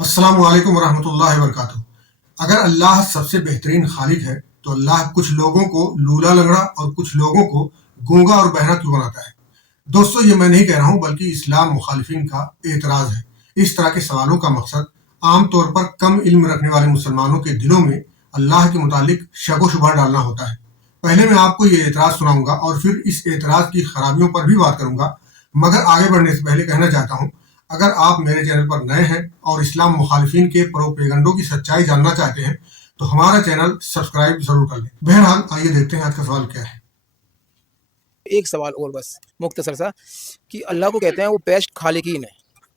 अस्सलाम वालेकुम वरहमतुल्लाहि वबरकातुहू। अगर अल्लाह सबसे बेहतरीन खालिक है तो अल्लाह कुछ लोगों को लूला लंगड़ा और कुछ लोगों को गूंगा और बहरा क्यों बनाता है? दोस्तों, ये मैं नहीं कह रहा हूँ बल्कि इस्लाम मुखालिफिन का एतराज़ है। इस तरह के सवालों का मकसद आमतौर पर कम इल्म रखने वाले मुसलमानों के दिलों में अल्लाह के मुतालिक शक व शुबा डालना होता है। पहले मैं आपको ये एतराज़ सुनाऊंगा और फिर इस एतराज़ की खराबियों पर भी बात करूंगा, मगर आगे बढ़ने से पहले कहना चाहता हूँ, अगर आप मेरे चैनल पर नए हैं और इस्लाम मुखालिफिन के प्रोपेगंडों की सच्चाई जानना चाहते हैं तो हमारा चैनल सब्सक्राइब जरूर कर लें। बहरहाल आइए देखते हैं आज का सवाल क्या है। एक सवाल और बस मुख्तसर सा कि अल्लाह को कहते हैं वो बेस्ट खालिकीन है,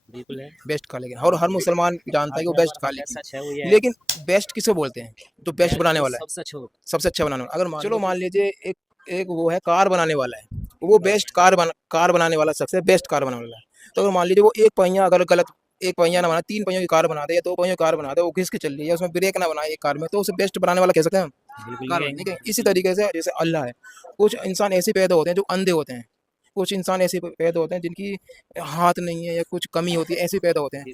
बिल्कुल है। बेस्ट खालिकीन, और हर मुसलमान जानता है कि वो बेस्ट खालिकीन सच है वो ये है। लेकिन बेस्ट किसे बोलते हैं? तो बेस्ट बनाने वाला है, सबसे अच्छा होगा। सबसे अच्छा बनाने वाला। अगर चलो मान लीजिए एक एक वो है कार बनाने वाला है, वो बेस्ट कार बनाने वाला शख्स है, बेस्ट कार बनाने वाला है। तो अगर मान लीजिए वो एक पहिया अगर गलत एक पहिया ना बना, 3 पहियों की कार बना दे या 2 पहियों की कार बना दे, वो घिस के चल रही है, उसमें ब्रेक ना बनाए एक कार में, तो उसे बेस्ट बनाने वाला कह सकते हैं हम? बिल्कुल कार ये ठीक है। इसी तरीके से जैसे अल्लाह है, कुछ इंसान ऐसे पैदा होते हैं जो अंधे होते हैं, कुछ इंसान ऐसे पैदा होते हैं जिनकी हाथ नहीं है या कुछ कमी होती है, ऐसे पैदा होते हैं।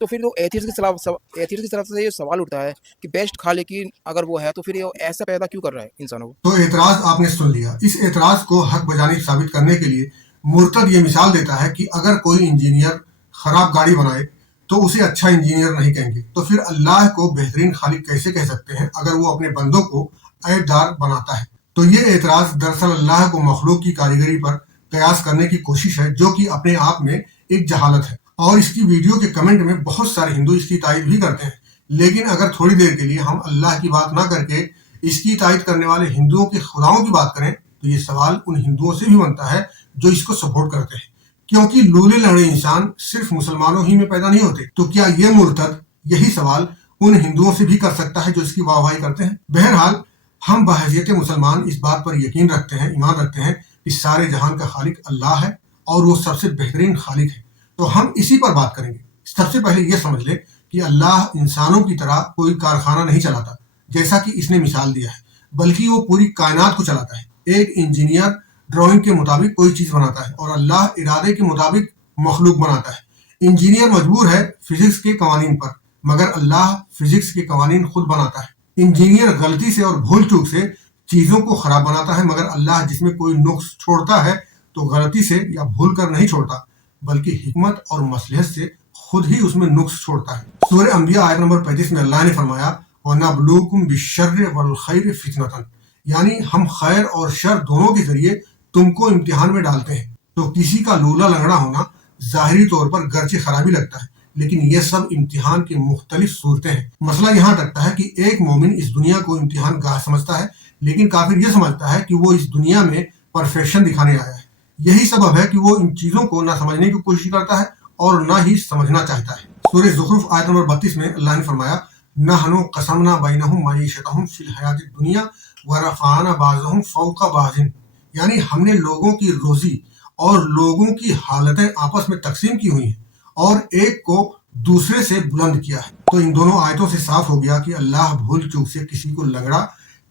तो फिर वो एथियस्ट की तरफ से ये सवाल उठता है कि बेस्ट खालिकीन अगर वो है तो फिर ये ऐसा पैदा क्यों कर रहा है इंसानों को? तो एतराज आपने सुन लिया। इस एतराज को हक बजानी साबित करने के लिए मुर्तद ये मिसाल देता है कि अगर कोई इंजीनियर खराब गाड़ी बनाए तो उसे अच्छा इंजीनियर नहीं कहेंगे, तो फिर अल्लाह को बेहतरीन खालिक कैसे कह सकते हैं अगर वो अपने बंदों को ऐबदार बनाता है? तो ये एतराज दरअसल अल्लाह को मखलूक की कारीगरी पर कयास करने की कोशिश है, जो कि अपने आप में एक जहालत है। और इसकी वीडियो के कमेंट में बहुत सारे हिंदू इसकी तारीफ भी करते हैं। लेकिन अगर थोड़ी देर के लिए हम अल्लाह की बात ना करके इसकी तारीफ करने वाले हिंदुओं के खुदाओं की बात करें तो ये सवाल उन हिंदुओं से भी बनता है जो इसको सपोर्ट करते हैं, क्योंकि लूले लंगड़े इंसान सिर्फ मुसलमानों ही में पैदा नहीं होते। तो क्या ये मुर्तद यही सवाल उन हिंदुओं से भी कर सकता है जो इसकी वाहवाही करते हैं? बहरहाल हम बहैसियत मुसलमान इस बात पर यकीन रखते हैं, ईमान रखते हैं कि सारे जहान का खालिक अल्लाह है और वो सबसे बेहतरीन खालिक है। तो हम इसी पर बात करेंगे। सबसे पहले ये समझ ले कि अल्लाह इंसानों की तरह कोई कारखाना नहीं चलाता जैसा कि इसने मिसाल दिया है, बल्कि वो पूरी कायनात को चलाता है। एक इंजीनियर ड्राइंग के मुताबिक कोई चीज बनाता है और अल्लाह इरादे के मुताबिक मखलूक बनाता है। इंजीनियर मजबूर है फिजिक्स के कवानीन पर, मगर अल्लाह फिजिक्स के कवानीन खुद बनाता है। इंजीनियर गलती से और भूल चूक से चीजों को खराब बनाता है, मगर अल्लाह जिसमें कोई नुक्स छोड़ता है तो गलती से या भूल कर नहीं छोड़ता, बल्कि हिकमत और मसलहत से खुद ही उसमें नुक्स छोड़ता है। सूरह अंबिया आयत नंबर 35 में अल्लाह ने फरमाया, वनबलूकुम बिश्शर्रि वल खैरि फितनतन, यानी हम खैर और शर दोनों के जरिए तुमको इम्तिहान में डालते हैं। तो किसी का लूला लंगड़ा होना जाहिरी तौर पर गर्चे खराबी लगता है, लेकिन ये सब इम्तिहान की मुख्तलिफ सूरतें हैं। मसला यहाँ तकता है कि एक मोमिन इस दुनिया को इम्तिहान गाह समझता है, लेकिन काफिर ये समझता है कि वो इस दुनिया में परफेक्शन दिखाने आया है। यही सबब है कि वो इन चीजों को ना समझने की कोशिश करता है और ना ही समझना चाहता है। सूरह ज़ुखरुफ आयत नंबर 32 में अल्लाह ने फरमाया, नहनु क़समना बैनहुम मईशतहुम फिल हयातिद दुनिया व रफ़अना बाज़हुम फ़ौक़ बाज़िन, यानी हमने लोगों की रोजी और लोगों की हालतें आपस में तकसीम की हुई हैं और एक को दूसरे से बुलंद किया है। तो इन दोनों आयतों से साफ हो गया कि अल्लाह भूल चूक से किसी को लंगड़ा,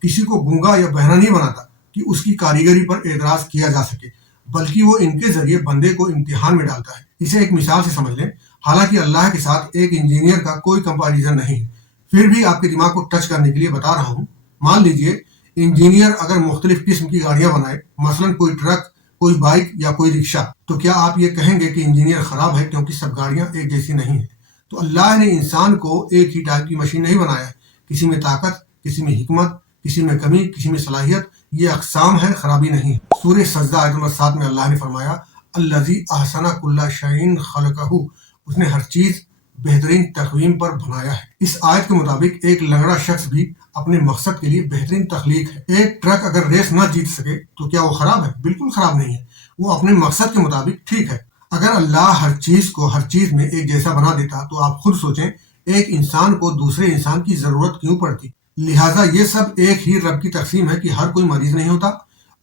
किसी को गूंगा या बहरा नहीं बनाता कि उसकी कारीगरी पर एतराज किया जा सके, बल्कि वो इनके जरिए बंदे को इम्तिहान में डालता है। इसे एक मिसाल से समझ लें। हालांकि अल्लाह के साथ एक इंजीनियर का कोई कंपैरिजन नहीं है, फिर भी आपके दिमाग को टच करने के लिए बता रहा हूँ। मान लीजिए इंजीनियर अगर मुख्तलिफ किस्म की गाड़ियां बनाए, मसलन कोई ट्रक, कोई बाइक या कोई रिक्शा, तो क्या आप ये कहेंगे कि इंजीनियर खराब है क्योंकि सब गाड़ियां एक जैसी नहीं है? तो अल्लाह ने इंसान को एक ही टाइप की मशीन नहीं बनाया है। किसी में ताकत, किसी में हिकमत, किसी में कमी, किसी में सलाहियत, ये अकसाम है, खराबी नहीं है। सूरह सजदा आयत नंबर 7 में अल्लाह ने फरमाया, अल्लज़ी अहसना कुल्ला शैइन खलक़हू, उसने हर चीज बेहतरीन तकवीम पर बनाया है। इस आयत के मुताबिक एक लंगड़ा शख्स भी अपने मकसद के लिए बेहतरीन तख्लीक है। एक ट्रक अगर रेस ना जीत सके तो क्या वो खराब है? बिल्कुल खराब नहीं है, वो अपने मकसद के मुताबिक ठीक है। अगर अल्लाह हर चीज को हर चीज में एक जैसा बना देता तो आप खुद सोचें, एक इंसान को दूसरे इंसान की जरूरत क्यों पड़ती? लिहाजा ये सब एक ही रब की तकसीम है कि हर कोई मरीज नहीं होता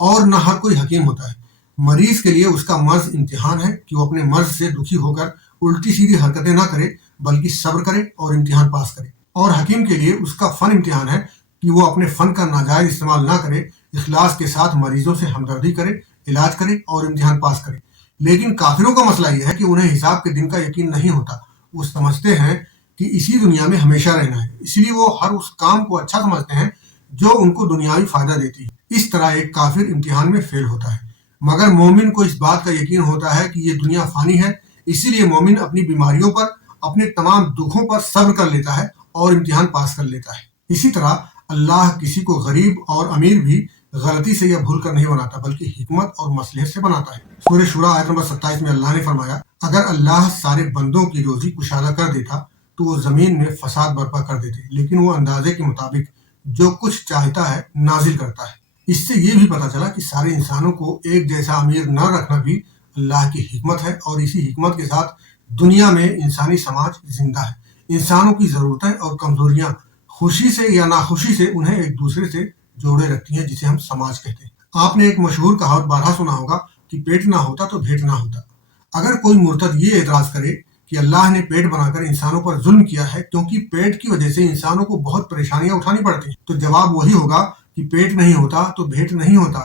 और न हर कोई हकीम होता है। मरीज के लिए उसका मर्ज इम्तिहान है कि वो अपने मर्ज से दुखी होकर उल्टी सीधी हरकतें ना करे, बल्कि सब्र करे और इम्तिहान पास करे। और हकीम के लिए उसका फन इम्तिहान है कि वो अपने फन का नाजायज इस्तेमाल ना करे, इखलास के साथ मरीजों से हमदर्दी करे, इलाज करे और इम्तिहान पास करे। लेकिन काफिरों का मसला यह है कि उन्हें हिसाब के दिन का यकीन नहीं होता। वो समझते हैं کہ اسی دنیا میں ہمیشہ رہنا ہے، اس لیے وہ ہر اس کام کو اچھا سمجھتے ہیں جو ان کو دنیاوی فائدہ دیتی ہے۔ اس طرح ایک کافر امتحان میں فیل ہوتا ہے، مگر مومن کو اس بات کا یقین ہوتا ہے کہ یہ دنیا فانی ہے، اسی لیے مومن اپنی بیماریوں پر، اپنے تمام دکھوں پر صبر کر لیتا ہے اور امتحان پاس کر لیتا ہے۔ اسی طرح اللہ کسی کو غریب اور امیر بھی غلطی سے یا بھول کر نہیں بناتا، بلکہ حکمت اور مصلحت سے بناتا ہے۔ سورہ شورى آیت نمبر 27 میں اللہ نے فرمایا، اگر اللہ سارے بندوں کی روزی کشادہ کر دیتا تو وہ زمین میں فساد برپا کر دیتے، لیکن وہ اندازے کے مطابق جو کچھ چاہتا ہے نازل کرتا ہے۔ اس سے یہ بھی پتہ چلا کہ سارے انسانوں کو ایک جیسا امیر نہ رکھنا بھی اللہ کی حکمت ہے، اور اسی حکمت کے ساتھ دنیا میں انسانی سماج زندہ ہے۔ انسانوں کی ضرورتیں اور کمزوریاں خوشی سے یا ناخوشی سے انہیں ایک دوسرے سے جوڑے رکھتی ہیں، جسے ہم سماج کہتے ہیں۔ آپ نے ایک مشہور کہاوت بارہا سنا ہوگا کہ پیٹ نہ ہوتا تو بھیٹ نہ ہوتا۔ اگر کوئی مرتد یہ اعتراض کرے کہ اللہ نے پیٹ بنا کر انسانوں پر ظلم کیا ہے کیونکہ پیٹ کی وجہ سے انسانوں کو بہت پریشانیاں اٹھانی پڑتی ہیں، تو جواب وہی ہوگا کہ پیٹ نہیں ہوتا تو بھیٹ نہیں ہوتا،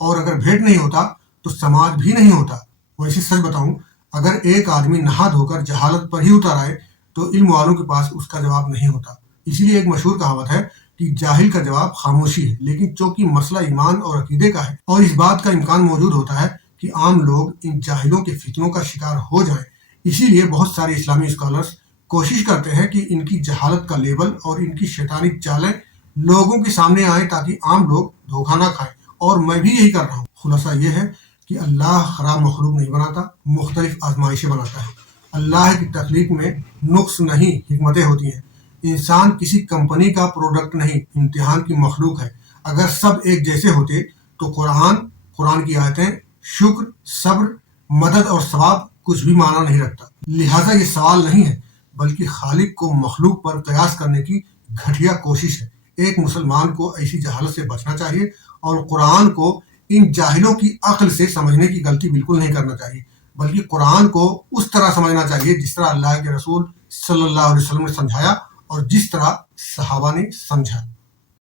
اور اگر بھیٹ نہیں ہوتا تو سماج بھی نہیں ہوتا۔ ویسے سچ بتاؤں، اگر ایک آدمی نہا دھو کر جہالت پر ہی اتر آئے تو علم والوں کے پاس اس کا جواب نہیں ہوتا۔ اسی لیے ایک مشہور کہاوت ہے کہ جاہل کا جواب خاموشی ہے، لیکن چونکہ مسئلہ ایمان اور عقیدے کا ہے اور اس بات کا امکان موجود ہوتا ہے کہ عام لوگ ان جاہلوں کے فتنوں کا شکار ہو جائیں، اسی لیے بہت سارے اسلامی اسکالرز کوشش کرتے ہیں کہ ان کی جہالت کا لیبل اور ان کی شیطانی چالیں لوگوں کے سامنے آئیں تاکہ عام لوگ دھوکہ نہ کھائیں، اور میں بھی یہی کر رہا ہوں۔ خلاصہ یہ ہے کہ اللہ خراب مخلوق نہیں بناتا، مختلف آزمائشیں بناتا ہے۔ اللہ کی تخلیق میں نقص نہیں، حکمتیں ہوتی ہیں۔ انسان کسی کمپنی کا پروڈکٹ نہیں، امتحان کی مخلوق ہے۔ اگر سب ایک جیسے ہوتے تو قرآن کی آیتیں، شکر، صبر، مدد اور ثواب کچھ بھی معنی نہیں رکھتا۔ لہٰذا یہ سوال نہیں ہے، بلکہ خالق کو مخلوق پر قیاس کرنے کی گھٹیا کوشش ہے۔ ایک مسلمان کو ایسی جہالت سے بچنا چاہیے، اور قرآن کو ان جاہلوں کی عقل سے سمجھنے کی غلطی بالکل نہیں کرنا چاہیے، بلکہ قرآن کو اس طرح سمجھنا چاہیے جس طرح اللہ کے رسول صلی اللہ علیہ وسلم نے سمجھایا اور جس طرح صحابہ نے سمجھا۔